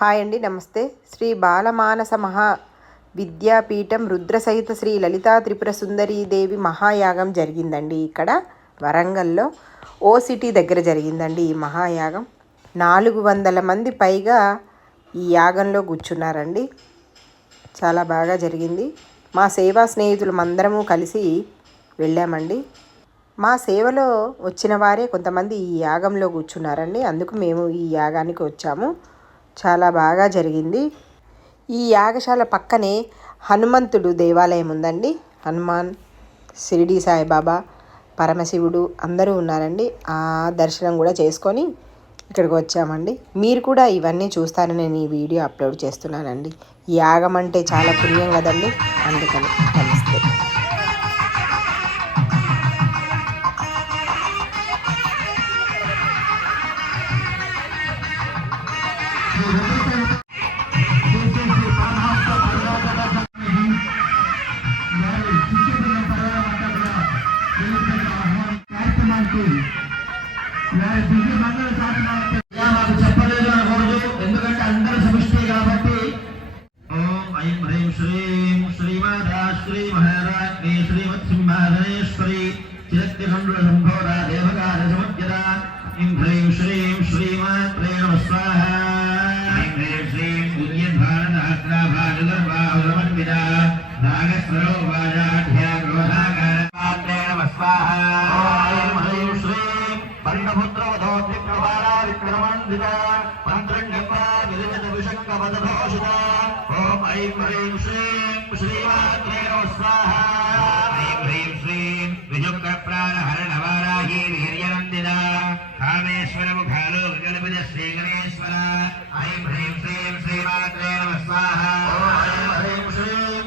Hi అండి నమస్తే. శ్రీ బాలమానస మహా విద్యాపీఠం రుద్రసహిత శ్రీ లలితా త్రిపుర సుందరీ దేవి మహాయాగం జరిగిందండి ఇక్కడ. వరంగల్లో ఓ సిటీ దగ్గర జరిగిందండి ఈ మహాయాగం. నాలుగు వందల మంది పైగా ఈ యాగంలో కూర్చున్నారండి. చాలా బాగా జరిగింది. మా సేవా స్నేహితులు అందరము కలిసి వెళ్ళామండి. మా సేవలో వచ్చిన వారే కొంతమంది ఈ యాగంలో కూర్చున్నారండి. అందుకు మేము ఈ యాగానికి వచ్చాము. చాలా బాగా జరిగింది. ఈ యాగశాల పక్కనే హనుమంతుడు దేవాలయం ఉందండి. హనుమాన్ షిరిడి సాయిబాబా పరమశివుడు అందరూ ఉన్నారండి. ఆ దర్శనం కూడా చేసుకొని ఇక్కడికి వచ్చామండి. మీరు కూడా ఇవన్నీ చూస్తారని నేను ఈ వీడియో అప్లోడ్ చేస్తున్నానండి. యాగం అంటే చాలా పుణ్యం కదండి. అందుకని. నమస్తే మాకు చెప్పలేదు అనకూడదు ఎందుకంటే అందరూ సమిష్టి కాబట్టి ఓం ఐం హ్రీం శ్రీం శ్రీమాతా శ్రీ మహారాజ్ఞి శ్రీమత్సింహాధనేశ్వరి చిరత్యఖండుల సంభోర దేవకార సమజ్ఞత ఐం హ్రీం శ్రీం శ్రీమాత్రే నమ స్వాహ ఐం హ్రీం శ్రీం ఉద్యద్భారతాగ్రాభాగర్భాహురమన్విత నాగస్వరో వాజాఢ్య విక్రమాన్విత మంత్రంగంగా విరచిత విషంగమదఘోషిత ఓం ఐం హ్రీం శ్రీం శ్రీమాత్రే నమ స్వాహ ఐం హ్రీం శ్రీం విజుక్త ప్రాణహరణవారాహి వీర్యనందిత. కామేశ్వర ముఖాలో వికల్పిత శ్రీ గణేశ్వర ఐం హ్రీం శ్రీం శ్రీమాత్రే నమ స్వాహ ఐం హ్రీం శ్రీం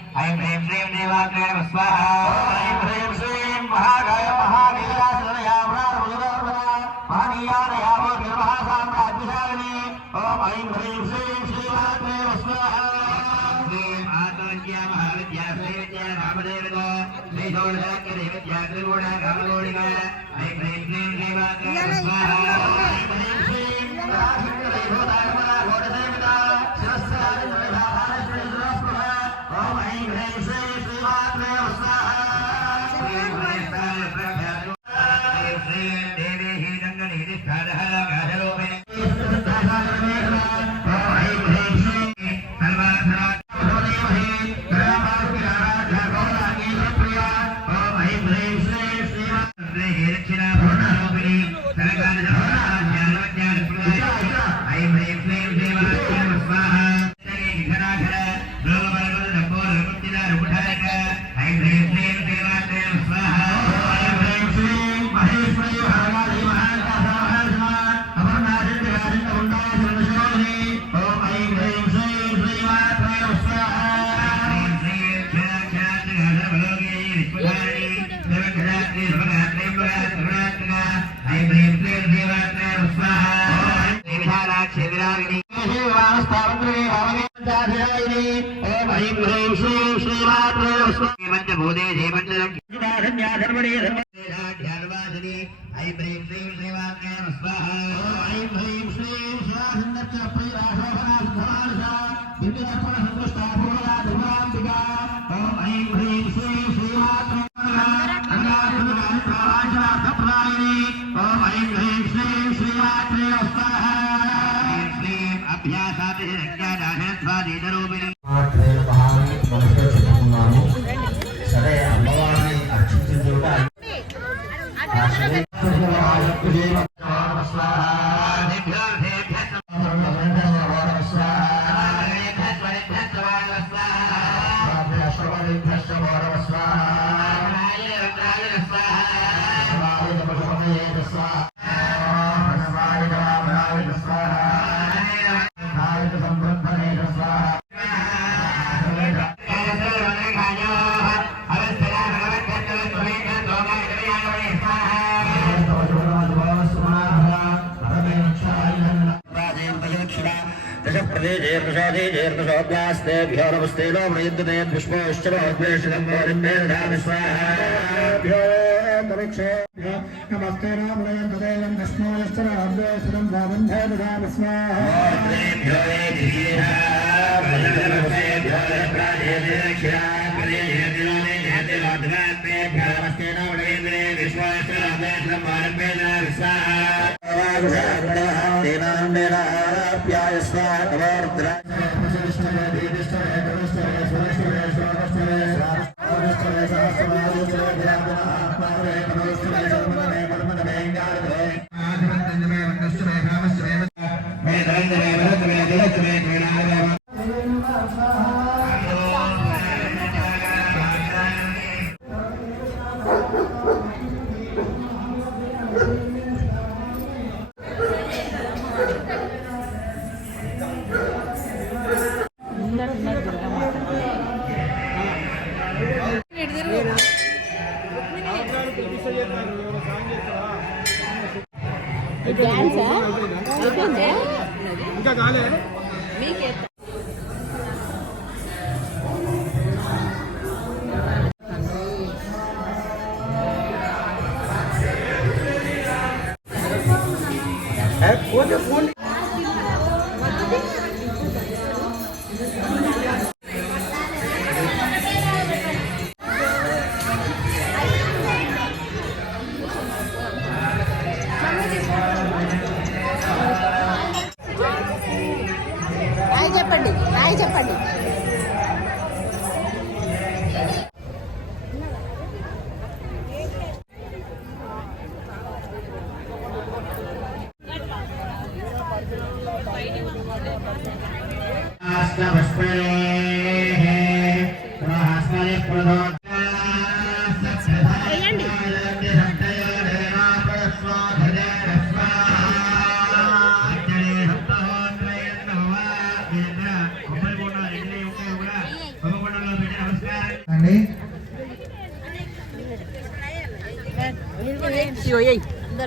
ऐं ह्रीं श्रीं देवाग्रेण स्वाहा ऐं ह्रीं श्रीं महागाय महानीलासनयामरारुद्रमहानीयानयामोर्निर्महासाम्राज्यशालिनी ॐ ऐं ह्रीं श्रीं श्रीमात्रेण स्वाहा श्रीं आतोज्ञा महाविद्या श्रीविद्या रामदेवता श्रीशोषाख्यदेवत्या त्रिगुणा ऐं ह्रीं श्रीं देवाग्रेण स्वाहा ऐं ह्रीं श्रीं राशिन्द्रदेवता घोडसेविता शिरस्सादिन्द्रदेवता సరే అమ్మవారిని అర్చించిన చోట ఆ శరీరం जयप्रसादे जयप्रसोऽभ्यास्ते भ्योरवस्तेलो मृयुद्धते पुष्पोश्चरोद्वेषितं वरिमेधामि स्वाहाभ्योरन्तरिक्षेभ्यो नमस्ते रामृयुद्धते यं दस्मोश्चरोद्वेषितं वाबन्धे ददामि स्वाहा మే నరేంద్ర మే విష్ణోశ్చరోద్వేషితం మే దదామి మే హాయ్ Então,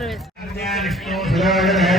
ರವೆ